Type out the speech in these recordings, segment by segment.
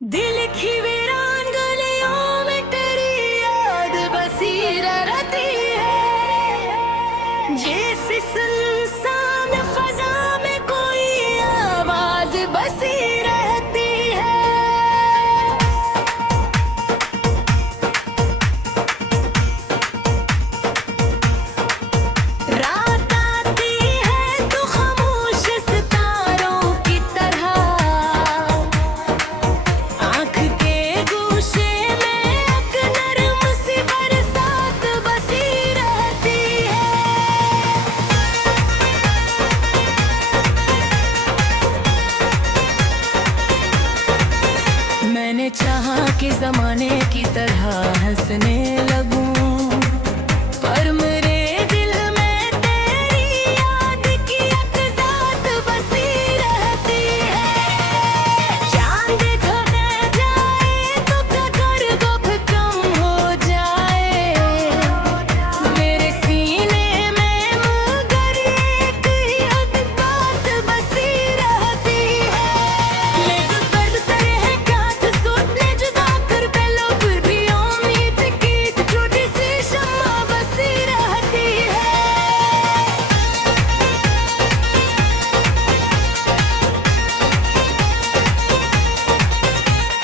दिल की वीरान गलियों में तेरी याद बसी रहती है। जैसे सुनसान फजा में कोई आवाज बसी रहती है। रात आती है तो खामोश सितारों की तरह, आँख के गोशे में एक नरम सी बरसात बसी रहती है। मैंने चाहा कि जमाने की तरह हंसने लगूं, पर मेरे दिल में तेरी याद की एक ज़ात बसी रहती है। चांद ढल जाए तो ककर दुख कम हो जाए, मेरे सीने में मगर एक ही हद बात बसी रहती है। मेरे बढ़ते हैं गांठ सूटने जुदा कर पहलो, फिर भी उम्मीद की एक छोटी सी शम्मा बसी रहती है।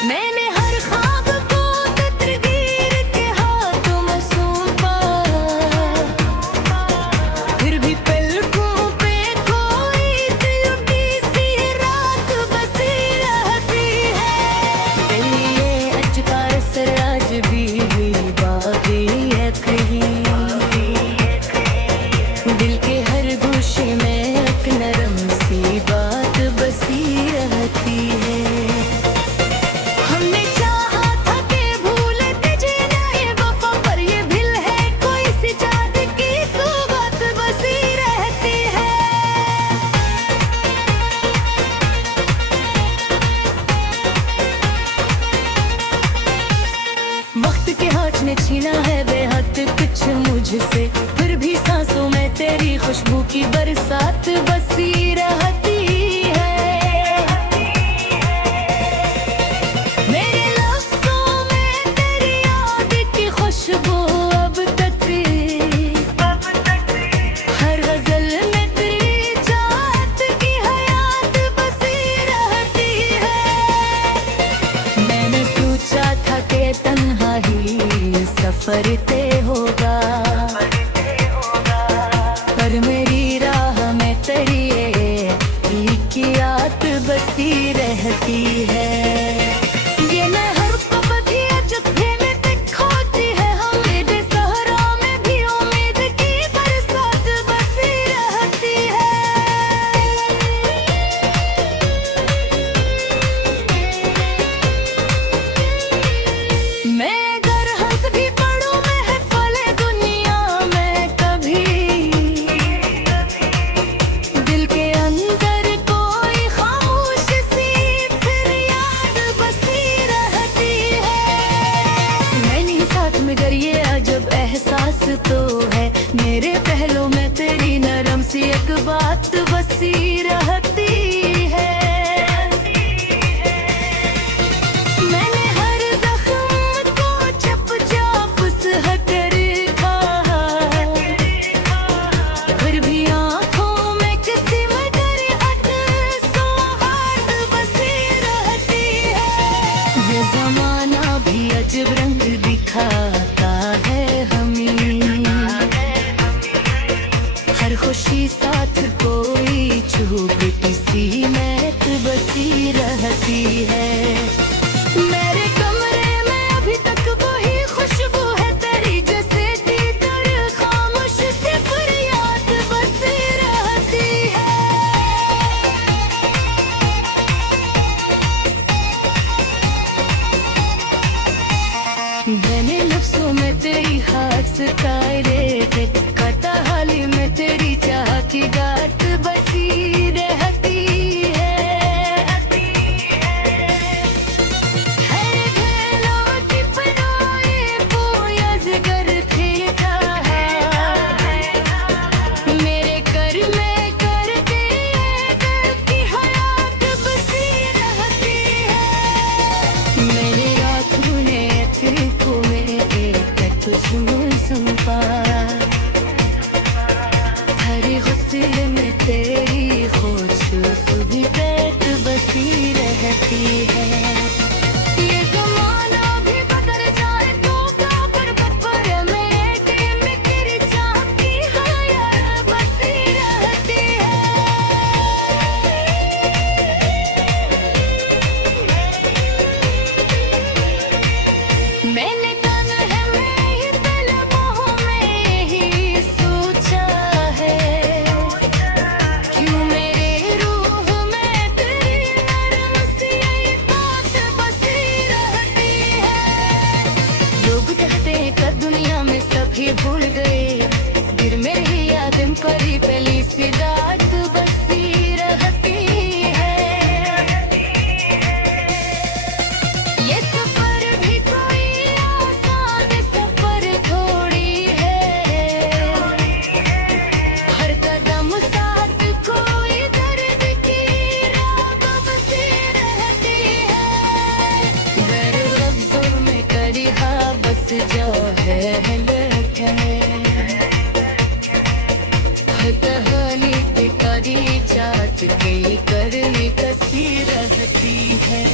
मैंने हर ख्वाब को तकदीर के हाथों में सौंपा, फिर भी पलकों पे कोई लुटी सी रात बसी रहती है। दिल ये अजका असर आज भी बाकी है कहीं, दिल के हर गोशे में एक नरम सी बात बसी रहती है। हमने चाहा था कि भूलते जीना ये वफा, पर ये दिल है कोई सी चाँद की सुबह बसी रहती है। वक्त के हाथ ने छीना है बेहद कुछ मुझसे, फिर भी सांसों में तेरी खुशबू की बरसात बसी रहती है। मेरे लफ्ज़ों में तेरी याद की खुशबू अब तक, हर गज़ल में तेरी चाहत की हयात बसी रहती है। मैंने सोचा था कि तन्हा ही सफ़र तय होगा, पर मेरी राह में तेरी एक याद बसी रहती है। ये लहर पवधिया जत्थे में तक खोती है, हम मेरे सहरा में भी उम्मीद की बरसात बसी रहती है। मैं अगर हंस भी पढ़ूं महफ़िल ये ज़माना भी बदल जाए तो क्या कर पर मेरे दिल में तेरी चाहती है यार बसी रहती है। मैंने तन है मेरी तलबों में ही सोचा है, क्यों मेरे रूह में तेरी नरम सी यही बात बसी रहती है। लोग कहते हैं कि दुनिया में सभी भूल गए, दिल में ही यादें परी पली सी रात बसी रहती है। ये सफर भी कोई आसान सफर थोड़ी है, हर कदम साथ कोई दर्द की राग बसी रहती है। गर लफ्ज़ों में करी हाँ बस जो है कहानी बेकारी चाट के करनी कसी रहती है।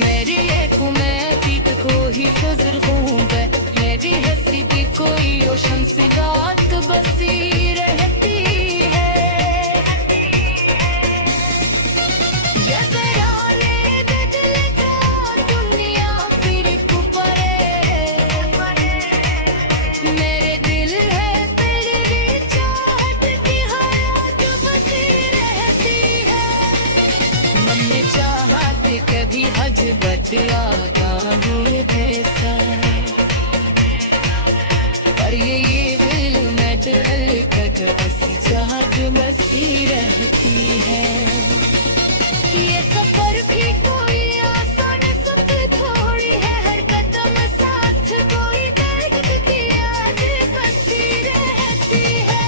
मेरी एक मैं को ही गुजर हूँ मेरी हंसी भी कोई ओशन सी रात बसी रहती है। ये सराने दे दिल का दुनिया फिर कुपरे, मेरे दिल है तेरी चाहत की हयात बसी रहती है। मन में चाहत कभी हज बच आता हुए कैसा, पर ये दिल में दिलकत बसी चाहत बसी रहती है। ये सफर भी कोई आसान सफर थोड़ी है, हर कदम साथ कोई दर्द की याद बसी रहती है।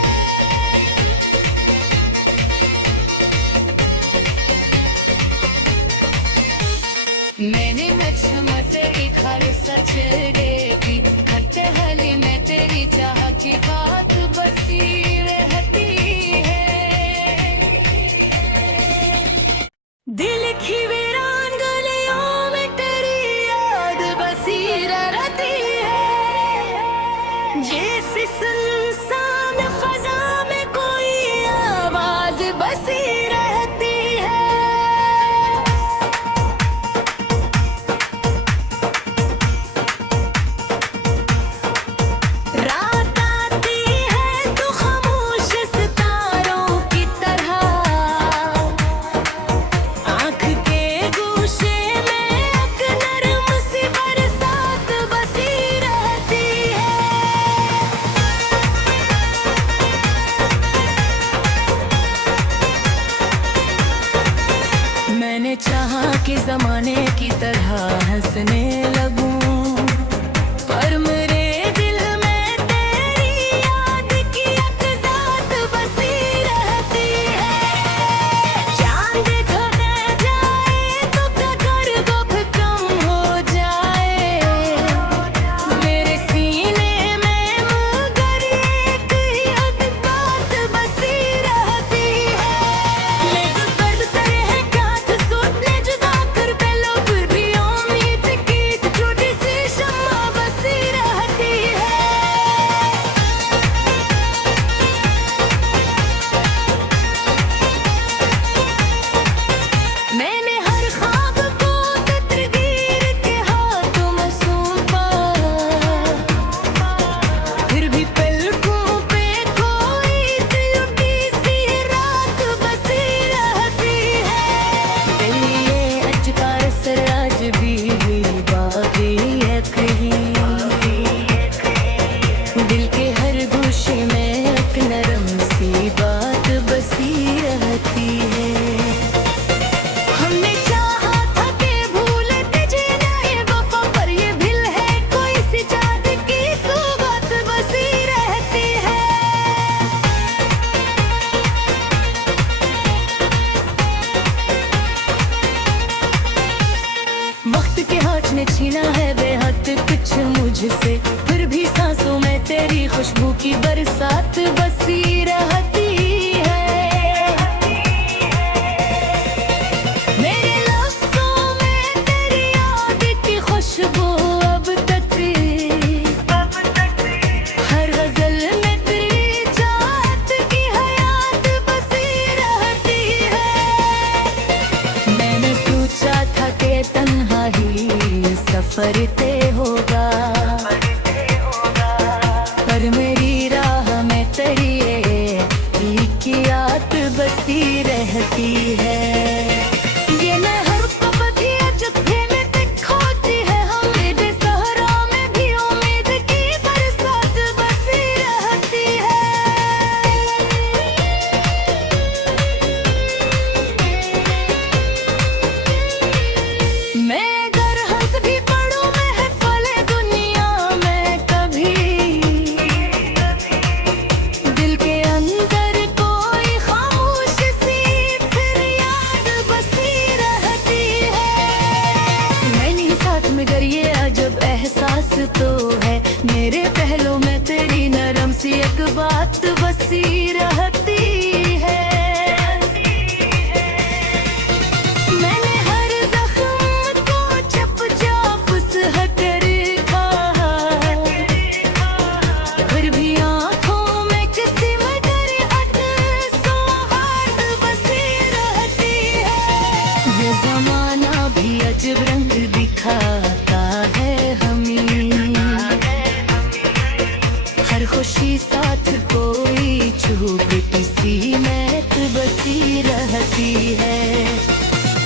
मैंने मत एक हर सच देगी खट्टे हली में तेरी चाह की बात बसी रहती है। दिल की वीरान गलियों में तेरी याद बसी रहती है। जैसे सुनसान फजा में कोई आवाज बसी रहती है। रात आती है तो खामोश सितारों की तरह, आँख के गोशे में एक नरम सी बरसात बसी रहती है। मैंने चाहा कि ज़माने की तरह हंसने लगूं, पर मेरे दिल में तेरी याद की एक ज़ात बसी रहती है। चांद खो जाए तो कर दुख कम हो जाए, मेरे सीने में मगर एक ही हद बात बसी रहती है। लेकिन दर्द तेरे है क्या तो सोचने जुदा कर पहलो फिर भी उम्मीद की तो छोटी तूने छीना है बेहद कुछ मुझसे, फिर भी सांसों में तेरी खुशबू की बरसात बसी रहती है। मेरे लफ्ज़ों में तेरी याद की खुशबू अब तक, हर गजल में तेरी जात की हयात बसी रहती है। मैंने सोचा था कि तन्हा ही सफर तय होगा, पर मेरी राह में तेरी एक याद बसी रहती है। ये मैं हर पल जब में ते खोती है, हमें सहरा में भी उम्मीद की बरसात बसी रहती है। मैं अगर हंस भी पढ़ूं महफ़िले दुनिया में कभी, दिल के अंदर कोई खामोश सी फिर याद बसी रहती है। मैं नहीं साथ मगर ये अजब एहसास तो है, मेरे पहलू में तेरी नरम सी एक बात बसी रहती है। मैंने हर जख्म को चप चाप सहकर कहा, फिर भी आँखों में किसी मगर सोहात बसी रहती है। ये जमाना भी अजब रंग दिखाता है हमें, हर खुशी साथ कोई चुप किसी में बसी रहती है।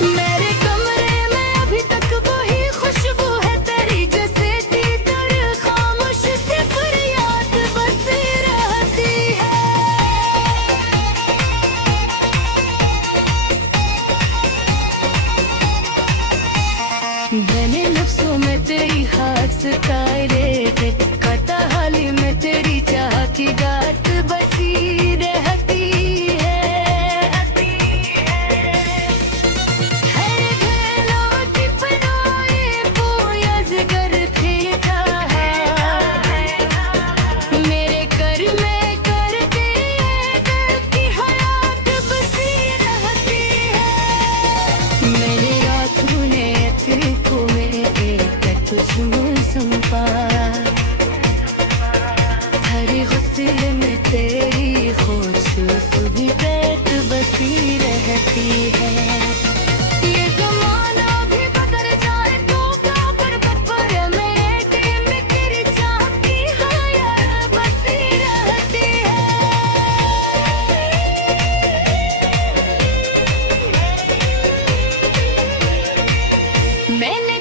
मेरे कमरे में अभी तक वही खुशबू है तेरी, जैसे दीगर खामोश से फरियाद बसी रहती है। मैंने लफ्ज़ों में तेरी खाक सितारे कता हाली में तेरी चाह की गात बसी रहती है। हर घरों की पनाहे बोयज़ गर फेंका है, मेरे कर में कर दिए कर की हयात बसी रहती है। मेरे रातों ने को में एक तुझमें संपा, हर गुस्से में तेरी खुशबू बैठ बसी रहती है। ये ज़माना भी बदल जाए तो क्या कर, पर मेरे दिल में तेरी चाहती हयात बसी रहती है। मैंने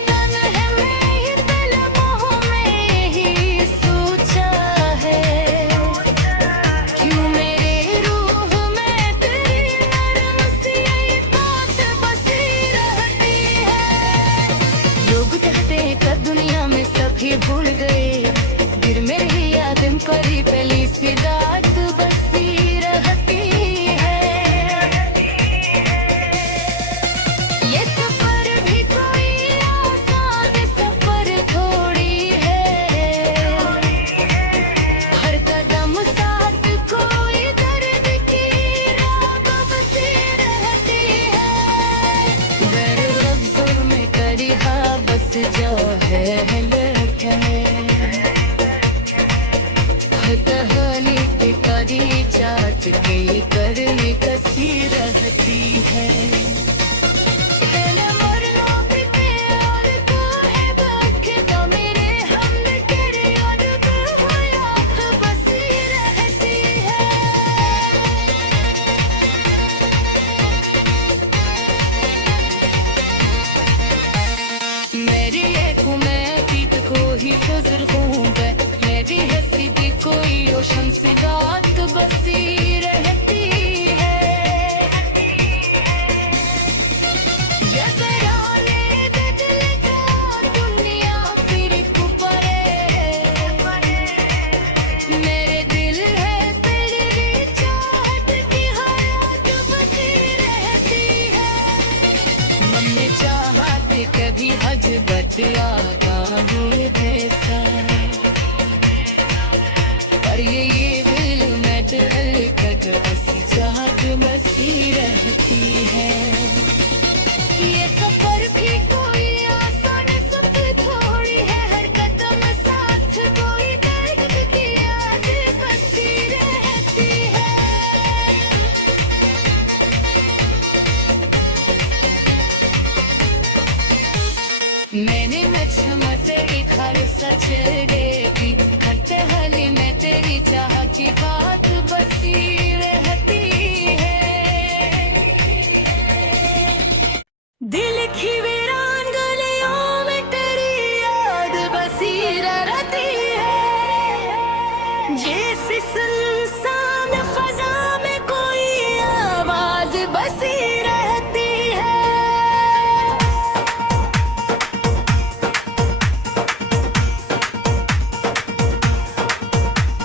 दुनिया में सभी भूल गए, दिल में ही यादें परी पली सी रात बसी रहती है। ये सफर भी कोई आसान सफर थोड़ी है, हर कदम साथ कोई दर्द की रात बसी रहती है। गर लफ्ज़ों में करी हाँ बस जो है कहानी बिकारी चाट के करनी कसी रहती है। मेरी एक मैं गीत को ही गुजर हूँ, मेरी हंसी भी कोई रोशन सी रात बसी रहती है। जैसे राने दे दिल का दुनिया फिर कुपरे, मेरे दिल है तेरी चाहत की हयात बसी रहती है। मन में चाहत कभी हज बतिया मैंने मत तेरी खर सच देगी खत हली में तेरी चाह की बात बसी रहती है। दिल की वीरान गलियों में तेरी याद बसी रहती है। जैसे सुनसान फजा में कोई आवाज बसी रहती है।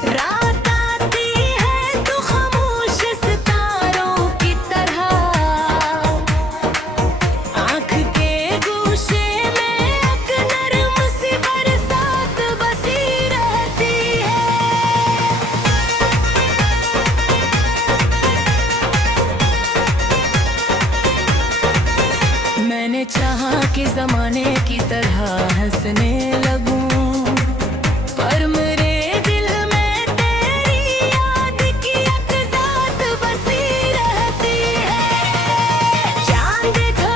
रात आती है तो खामोश सितारों की तरह आँख के गोशे में एक नरम सी बरसात बसी रहती है। मैंने चाहा कि जमाने की तरह हंसने लगूं, पर मेरे दिल में तेरी याद की एक ज़ात बसी रहती है। चांद खो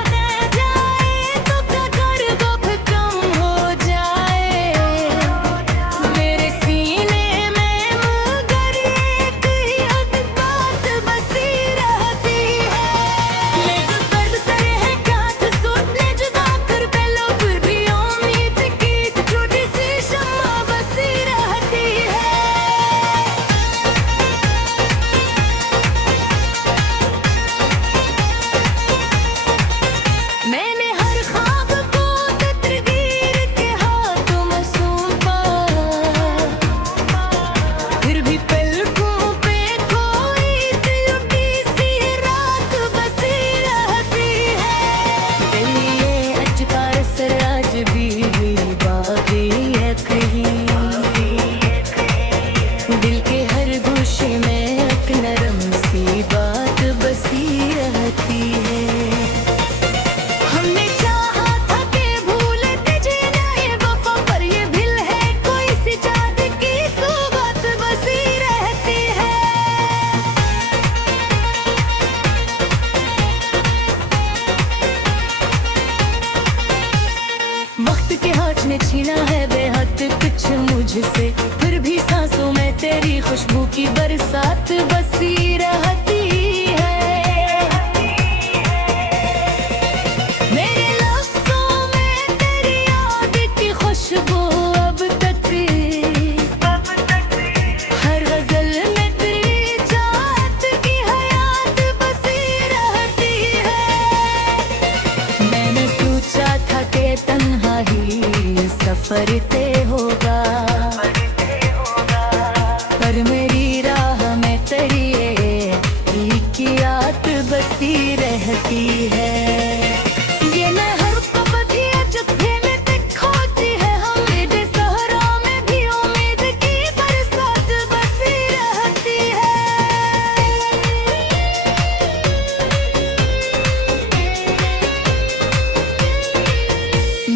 जाए तो ककर दुख कम हो जाए, मेरे सीने में मगर एक ही हद बात बसी रहती है। मेरे करते हैं गाथ सोचने जुदा कर पहलो फिर भी उम्मीद की एक छोटी सी शम्मा बसी रहती है। मैंने हर ख्वाब को तकदीर के हाथों में सौंपा, फिर भी पलकों पे कोई टूटी सी रात बसी रहती है। दिल ये अजका असर आज भी बाकी है कहीं, दिल के हर गोशे में एक नरम सी बात बसी रहती है। हमने चाहा था कि भूलते जीना ये वफा, पर ये भूल है कोई सी चाँद की सुबह बसी रहती है। वक्त के हाथ ने छीना है बेहद कुछ मुझसे, फिर भी सांसों में तेरी खुशबू की बरसात बसी रहती है। मेरे लफ्ज़ों में तेरी याद की खुशबू अब तक, हर गजल में तेरी चाहत की हयात बसी रहती है। मैंने सोचा था कि तन्हा ही सफर तय होगा, पर मेरी राह में तेरी एक याद बसी रहती है। ये मैं हर पल भी अजब में खोती है, हम मेरे सहरा में भी उम्मीद की बरसात बसी रहती है।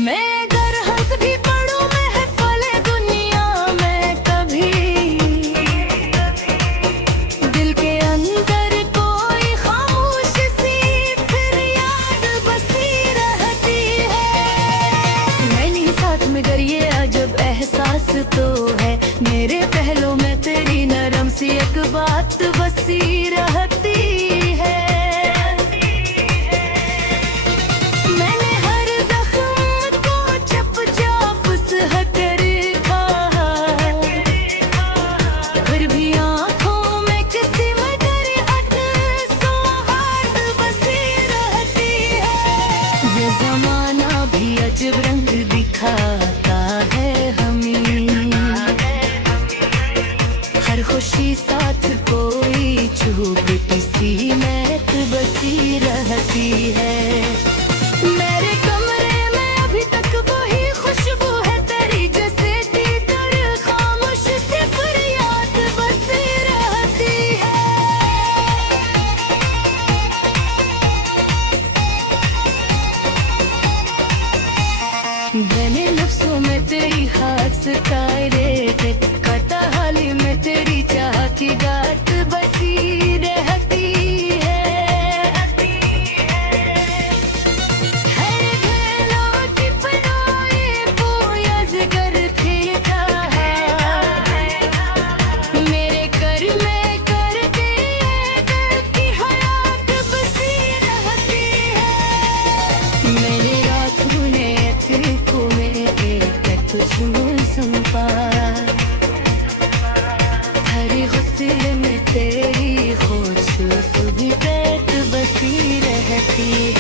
मैं अगर हंस भी पढ़ूं महफिल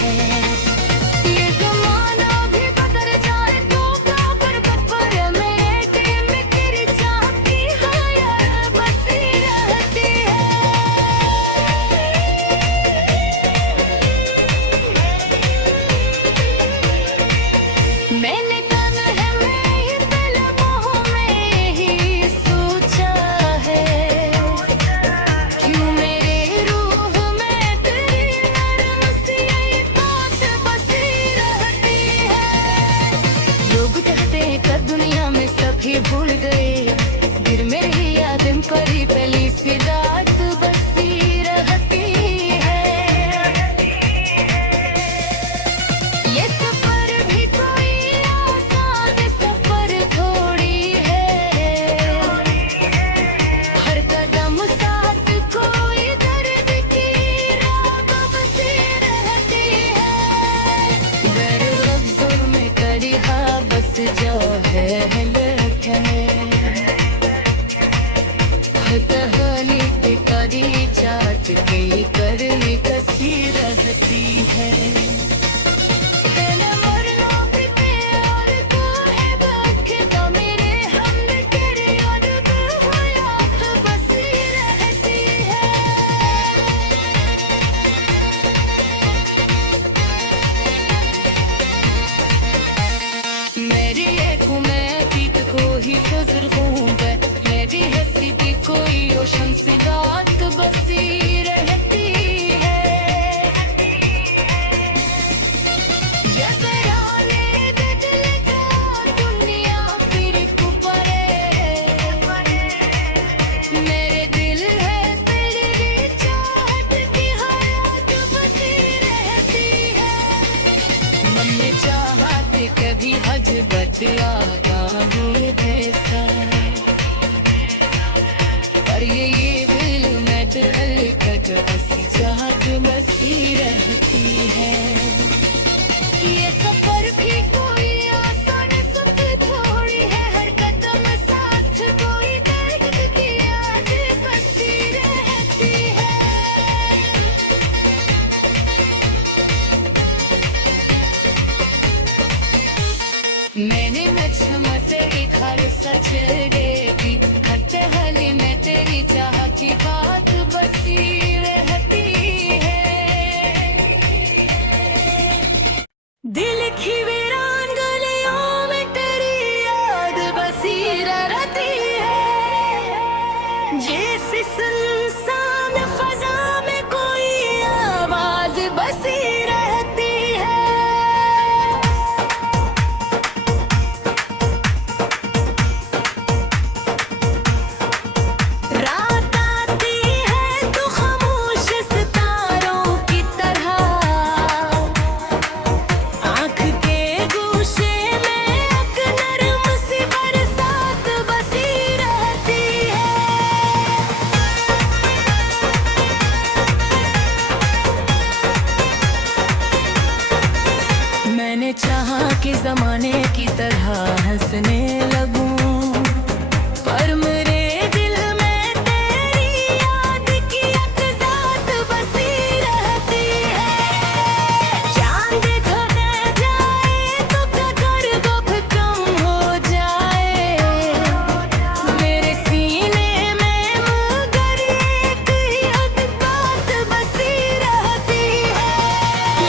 ये ज़माना भी बदल जाए तो क्या कर पर मेरे दिल में तेरी चाहती है यार बसी रहती है। मैंने तन है मैं ये दिल मोह में ही सोचा है, क्यों मेरे रूह में तेरी नरम सी ये बात बसी रहती है। लोग कहते हैं कर दुनिया में सभी भूल गए, दिल में ही यादें परी पली सी रात बसी रहती है। ये सफर भी कोई आसान सफर थोड़ी है, हर कदम साथ कोई दर्द की राह बसी रहती है। गर लफ्ज़ों में करी हाँ बस जो है कहानी बेकारी चाट के करनी कसी रहती है। तेरे मरना भी प्यार का है बखता मेरे हम तेरे याद हो याद बसी रहती है। मेरी एक मैं पीत को ही गुजर हूँ मेरी हंसी की कोई रोशन सी रात बसी रहती है। ये सराहने दे दिल का दुनिया फिर कुपरे, मेरे दिल है तेरी चाहत की हयात बसी रहती है। मन में चाहत कभी हज बच आता है कैसा, पर ये दिल में हलकत ऐसी चाहत बसी रहती है। ये सफर भी कोई आसान सफर थोड़ी है, हर कदम साथ कोई दर्द की याद बसी रहती है। मैंने मत तेरी खर सच देगी खत हली में तेरी चाह की बात बसी रहती है। दिल की वीरान गलियों में तेरी याद बसी रहती है। जैसे सुनसान फजा में कोई आवाज बसी रहती है। रात आती है तो खामोश सितारों की तरह, आँख के गोशे में एक नरम सी बरसात बसी रहती है। मैंने चाहा कि ज़माने की तरह हंसने लगूं, पर मेरे दिल में तेरी याद की एक ज़ात बसी रहती है। चांद ढल जाए तो कदर दुख कम हो जाए, मेरे सीने में मगर एक ही हद बात बसी रहती है।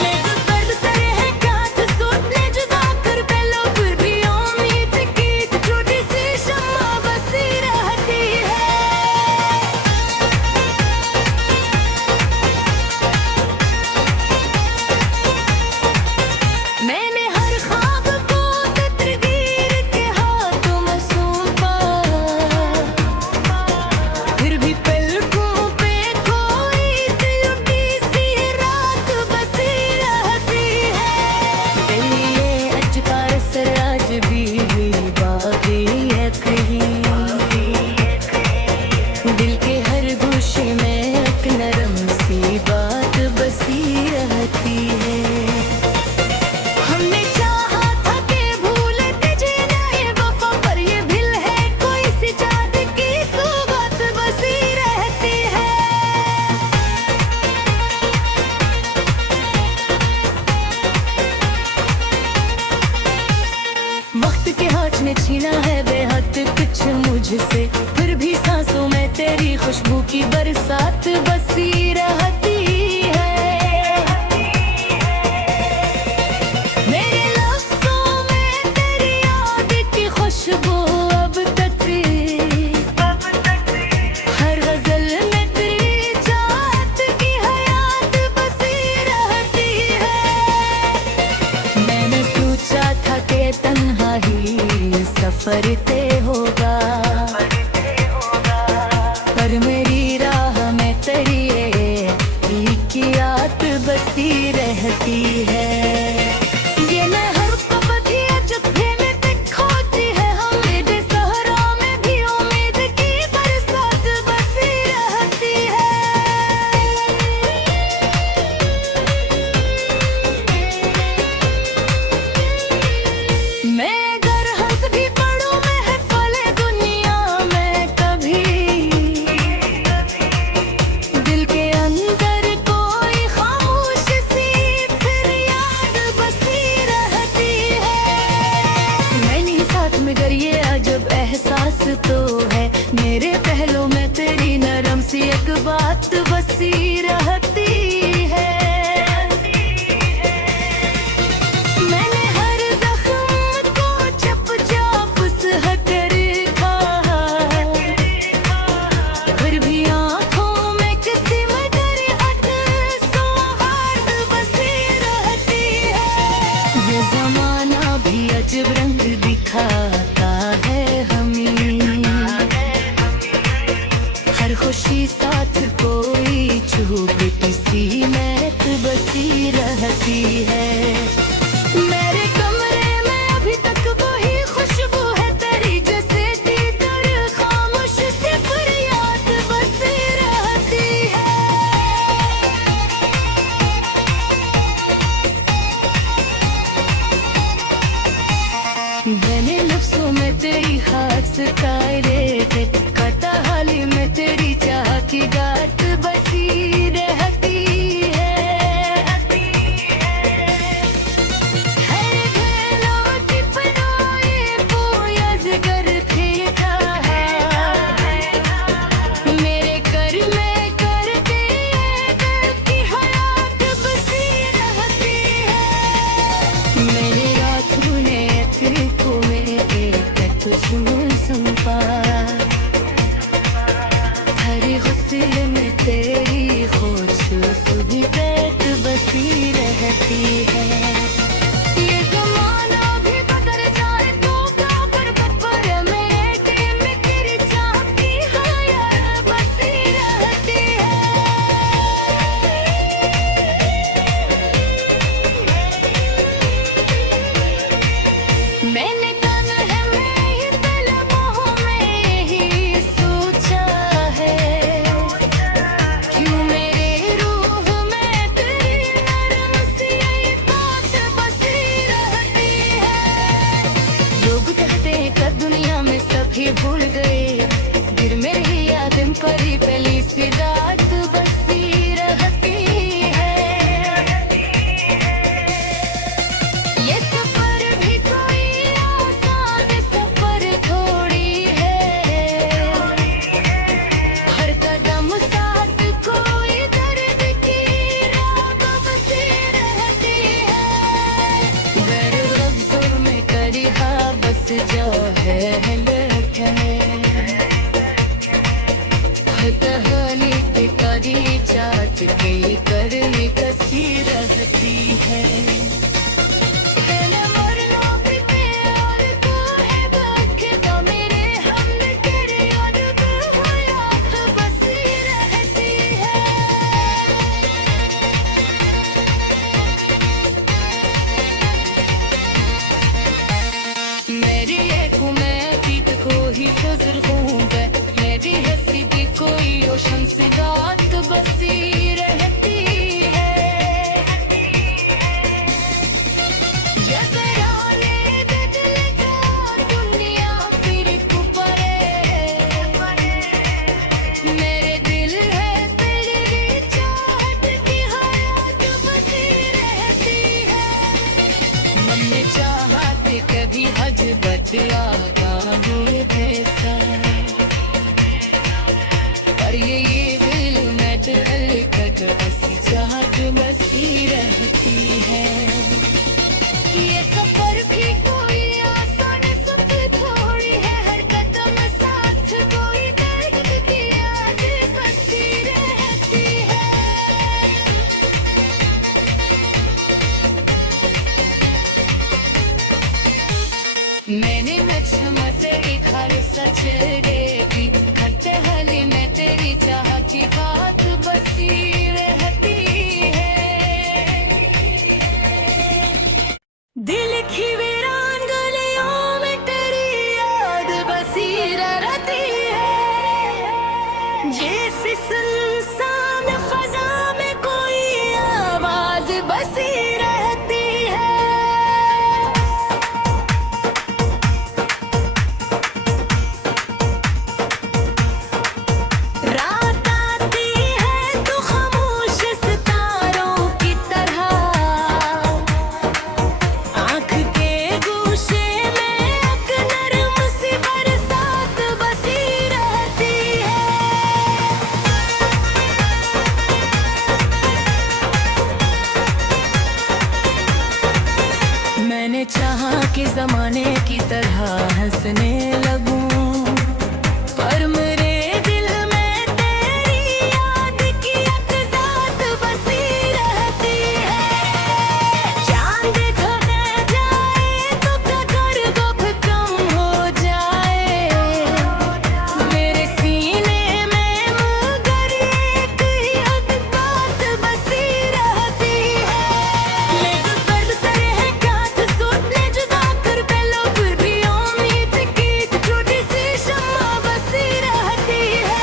लेकिन दर्द तेरे है क्या तो सोचने जुदा कर पहलो फिर भी उम्मीद की तो छोटी छीना है बेहद कुछ मुझसे, फिर भी सांसों में तेरी खुशबू की बरसात बसी रहती है। मेरे लफ्ज़ों में तेरी याद की खुशबू अब तक, हर गजल में तेरी जात की हयात बसी रहती है। मैंने सोचा था कि तन्हा ही सफर तय होगा, पर मेरी राह में तेरी एक याद बसी रहती है। ये मैं हर पल की अजब में ते खोती है, हम मेरे सहरा में भी उम्मीद की बरसात बसी रहती है। मैं अगर हंस भी पढ़ूं महफ़िल दुनिया में कभी, दिल के अंदर कोई खामोश सी फिर याद बसी रहती है। मैंने साथ में कर ये अजब एहसास तो है, मेरे पहलू में तेरी नरम सी एक बात बसी रहती है। मैंने हर जख्म को चुपचाप सह कर रखा, फिर भी आँखों में किसी मगर सौहार्द बसी रहती है। ये ज़माना भी अजब रंग दिखाता है हमें, हर खुशी साथ कोई चुप किसी में बसी रहती है। मेरे कमरे में अभी तक वही खुशबू है तेरी, जैसे दीगर खामोश से फरियाद बसी रहती है। मैंने लफ्ज़ों में तेरी खास कायरे थे, कता हाली में तेरी चाह की गात बसी रहती है। हर घरों की पनाहे पोयज़ कर फेंका है, मेरे कर में कर दिए की हयात बसी रहती है। मेरे रातों ने को में एक तुझमें संपा, हर गुस्से में तेरी खुशबू बैठ बसी रहती है। ये ज़माना भी बदल जाए तो क्या कर, पर मेरे दिल में तेरी चाहती हयात बसी रहती है। मैंने दुनिया में सभी भूल गए, दिल में ही यादें परी पली सी रात बसी रहती है। ये सफर भी कोई आसान सफर थोड़ी है, हर कदम साथ कोई दर्द की रात बसी रहती है। गर लफ्ज़ों में करी हाँ बस जो है कहानी बेकारी चाट के करनी कसी रहती है। मेरी एक मैं बीत को ही गुजर हूँ, मेरी हंसी भी कोई रोशन सी रात बसी रहती है। जैसे राने दे दिल का दुनिया फिर कुपरे, मेरे दिल है तेरी चाहत की हयात बसी रहती है। मन में चाहत कभी हज बच आगा, मैंने मच्छम तेरी खार सच देगी खट्टे हली में तेरी चाह की बात बसी रहती है। दिल की वीरान गलियों में तेरी याद बसी रहती है। जैसे सुनसान फजा में कोई आवाज बसी रहती है। रात आती है तो खामोश सितारों की तरह आँख के गोशे में एक नरम सी बरसात बसी रहती है। मैंने चाहा कि जमाने की तरह हंसने लगूं, पर मेरे दिल में तेरी याद की एक ज़ात बसी रहती है। चांद खो जाए तो ककर दुख कम हो जाए, मेरे सीने में मगर एक ही हद बात बसी रहती है। लेकिन करते हैं क्या तो सोचने जुदा कर पहलो फिर भी उम्मीद की एक छोटी सी शम्मा बसी रहती है।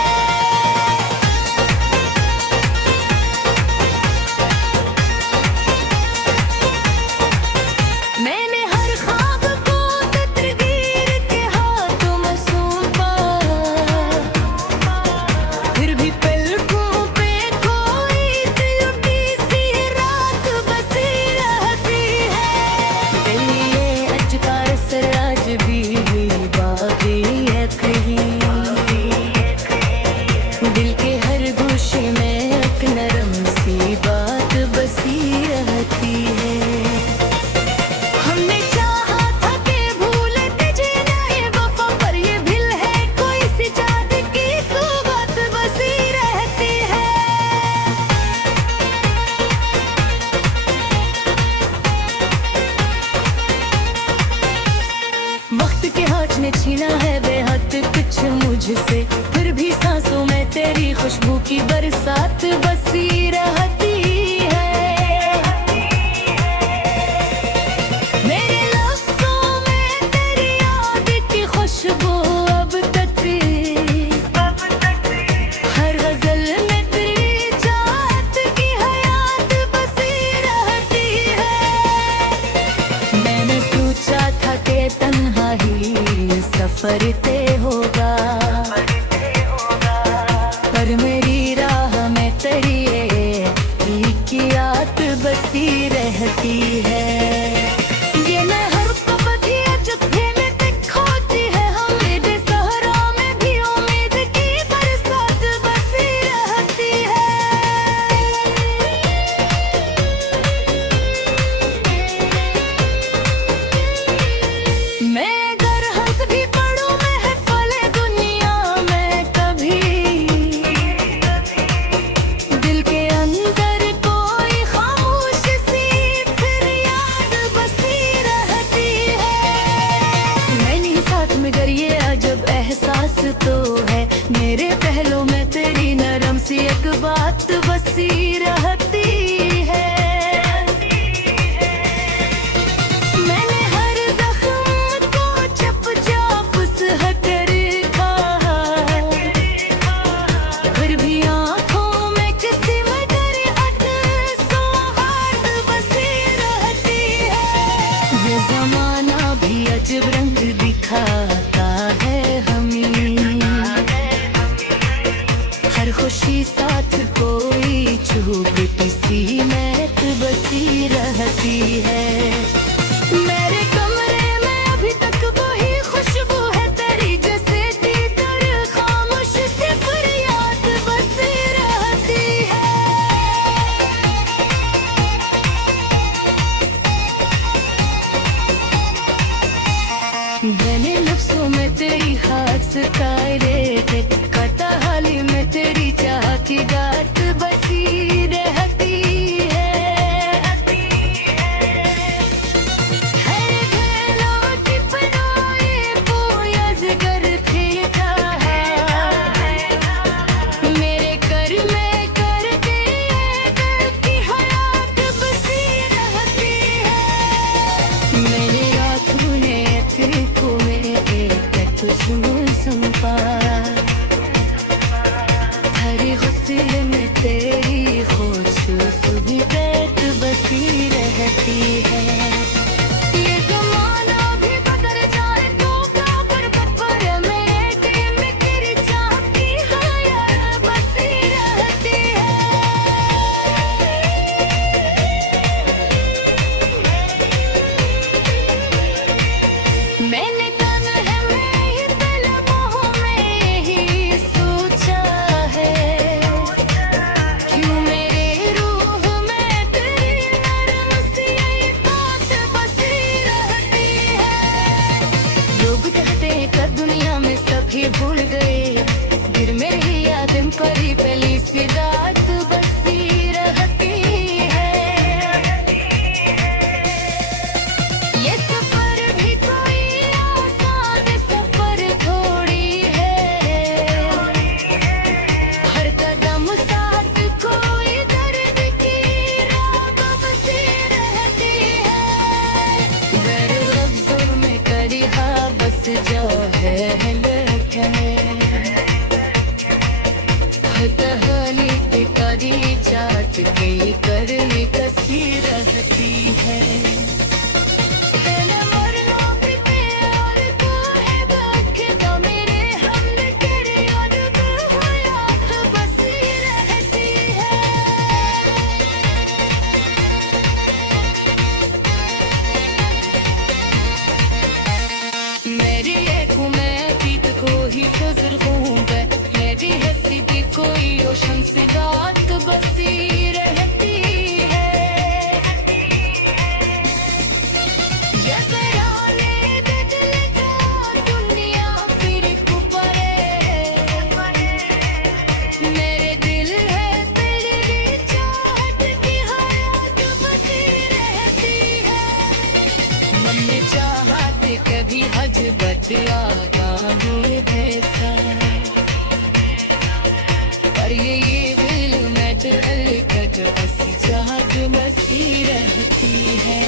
मैंने हर ख्वाब को तकदीर के हाथों में सौंपा, फिर भी पलकों पे कोई लुटी सी रात बसी रहती है। दिल ये अजका असर आज भी बाकी है कहीं, दिल के हर गोशे में एक नरम सी बात बसी रहती है। हमने चाहा था कि भूलते जीना ये वफा, पर ये भूल है कोई सी चाँद की सुबह बसी रहती है। वक्त के हाथ ने छीना है बेहद कुछ मुझसे, फिर भी सांसों में तेरी खुशबू की बरसात बसी रहती है। मेरे लफ्ज़ों में तेरी याद की खुशबू अब तक, हर गजल में तेरी चाहत की हयात बसी रहती है। मैंने सोचा था कि तन्हा ही सफर तय होगा, पर मेरी राह में तेरी एक याद बसी रहती है। ये मैं हर पबधी जत्थे में तक खोती है, हम मेरे सहरा में भी उम्मीद की बरसात बसी रहती है। मैं अगर हंस भी पढ़ूं महफिल ये ज़माना भी बदल जाए तो क्या कर पर मेरे दिल में तेरी चाहती है यार बसी रहती है। मैंने तन्हा में ही दिल मोह में ही सोचा है, क्यों मेरे रूह में तेरी नरम सी ये बात बसी रहती है। लोग कहते हैं कर दुनिया में सभी भूल गए, दिल में ही यादें परी पली सी रात बसी रहती है। ये सफर भी कोई आसान सफर थोड़ी है, हर कदम साथ कोई दर्द की राग बसी रहती है। गर लफ्ज़ों में करी हा बस जो है तहली बेकारी चाट के करनी कसी रहती है। तेरे मरना भी प्यार का है बखदा मेरे हमने तेरे याद हो याद बसी रहती है। मेरी एक मैं पीत को ही गुजर हूँ मेरी हंसी भी कोई रोशन सी रात बसी रहती है। ये सराहने दे दिल जा दुनिया फिर कुपरे, मेरे दिल है तेरी चाहत की हयात बसी रहती है। मन में चाहत कभी हज बतियाता हुए कैसा, पर ये दिल में हलकत बसी चाहत बसी रहती है।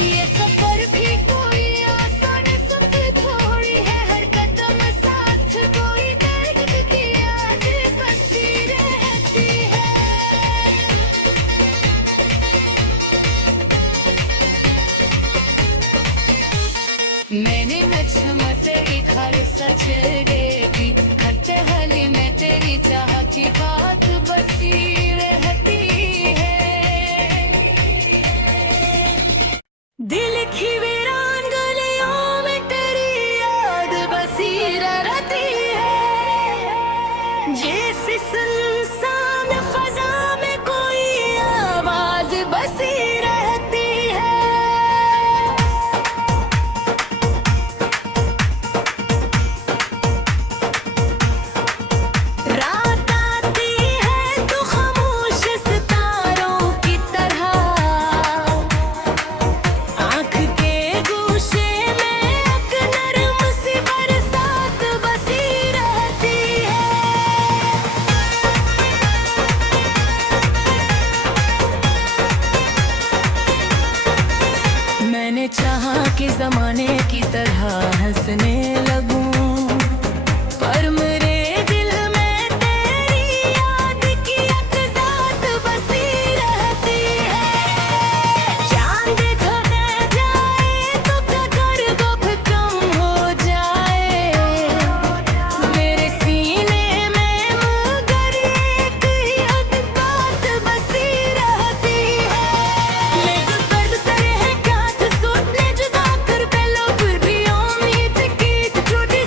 ये सफर भी कोई आसान सफर थोड़ी है, हर कदम साथ कोई दर्द की याद बसी रहती है। मैंने मत तेरी खर सच देगी खट्टे हली में तेरी चाहती बात बसी रहती है। दिल की वीरान गलियों में तेरी याद बसी रहती है। जैसे सुनसान फजा में कोई आवाज बसी रहती है। रात आती है तो खामोश सितारों की तरह, आँख के गोशे में एक नरम सी बरसात बसी रहती है। मैंने चाहा कि जमाने की तरह हंसने लगूं, पर मेरे दिल में तेरी याद की एक ज़ात बसी रहती है। चांद खो जाए तो क्या कर दुख कम हो जाए, मेरे सीने में मगर एक ही हद बात बसी रहती है। लेकिन दर्द करे है क्या तो सोचने जुदा कर पहलो फिर भी उम्मीद की तो छोटी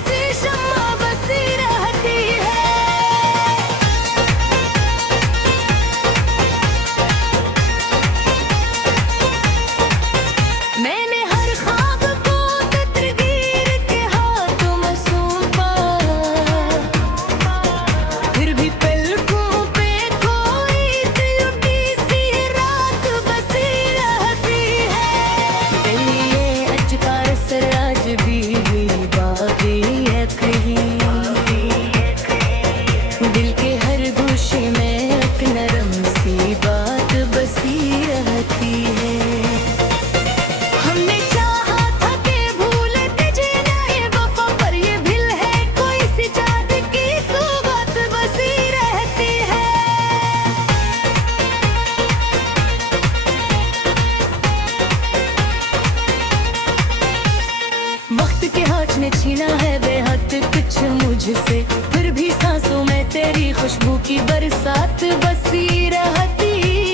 मुझसे, फिर भी सांसों में तेरी खुशबू की बरसात बसी रहती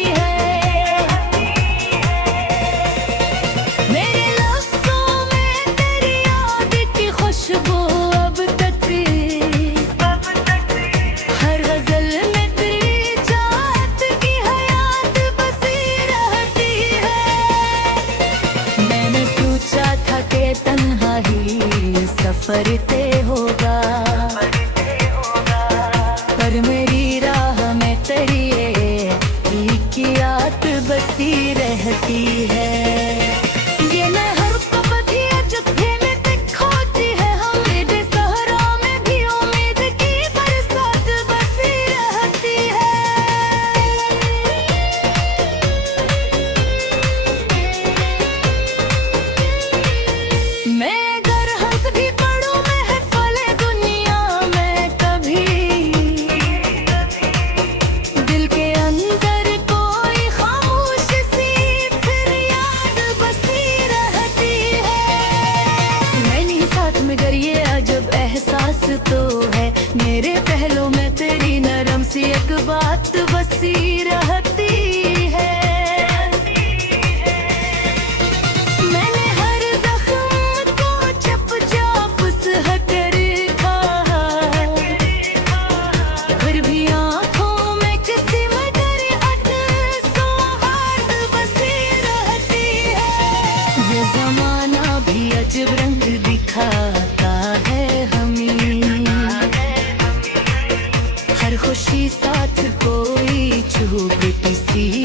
है। मेरे लफ्ज़ों में तेरी याद की खुशबू अब तक, हर गजल में तेरी चाहत की हयात बसी रहती है। मैंने सोचा था कि तन्हा ही सफर तय होगा, पर मेरी राह में तेरी एक याद बसी रहती है। ये लहर कब थी अजब में खोती है, हम मेरे सहरा में भी उम्मीद की बरसात बसी रहती है। मैं अगर हंस भी पढ़ूं महफ़िले दुनिया में कभी, दिल के अंदर कोई खामोश सी फिर याद बसी रहती है। मैंने साथ में गर ये अजब एहसास तो है, मेरे पहलू में तेरी नरम सी एक बात बसी रहती है। मैंने हर जख्म को चप चाप सह कर कहा, फिर भी आँखों में किसी मगर सोहाग बसी रहती है। ये जमाना भी अजब रंग दिखाता है हमें, हर खुशी साथ कोई चुभती सी